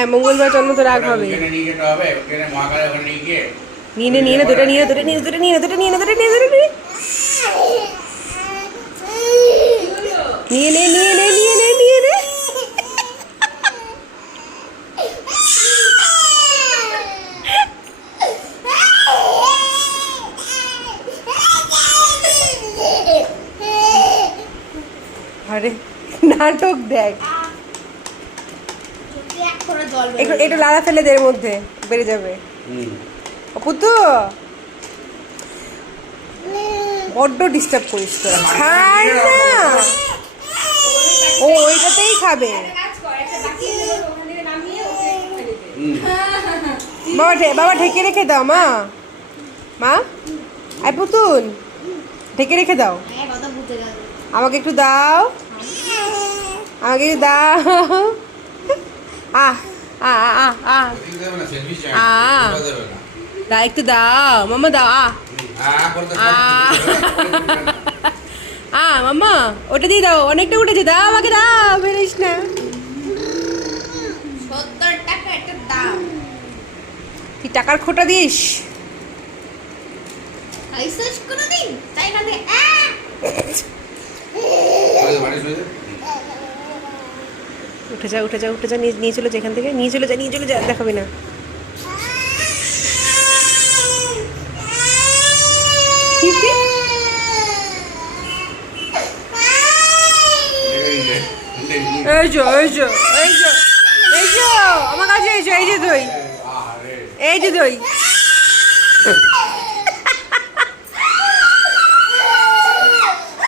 হ্যাঁ মঙ্গলবার জন্ম তো রাগ হবে। নিয়ে নে নিয়ে নে দুটো নিয়ে দুটো নিয়ে দুটো নিয়ে দুটো নিয়ে দুটো নিয়ে দুটো নিয়ে নে নিয়ে নে নিয়ে নে নিয়ে নে। আরে নাটক দেখ, একটু লাড়া ফেলে দে, এর মধ্যে বেড়ে যাবে। পুতু বড্ড ডিস্টার্ব করিস তোরা, ছাড় না। ও ওইটাতেই খাবে। বাবা ঢেকে রেখে দাও মা, মা আই পুতুল ঢেকে রেখে দাও। আমাকে একটু দাও, আমাকে একটু দাও। আহ আহ আহ আহ আহ একটু দাও মামা, দাও। মামা ওটা দিয়ে দাও, অনেকটা উঠেছে, দাও আমাকে, দাও, বেরিস না। 70 টাকা একটা দাম। তুই টাকার খোটা দিস। আইসস করে দিন তাই না দে। উঠে যা উঠে যা উঠে যা, নিয়ে চলে যা এখান থেকে, নিয়ে চলে যা, নিয়ে চলে যা, দেখাবি না। এই যো এই যো এই যো এই যো আমার কাছে, এই যে দই, এই যে দই।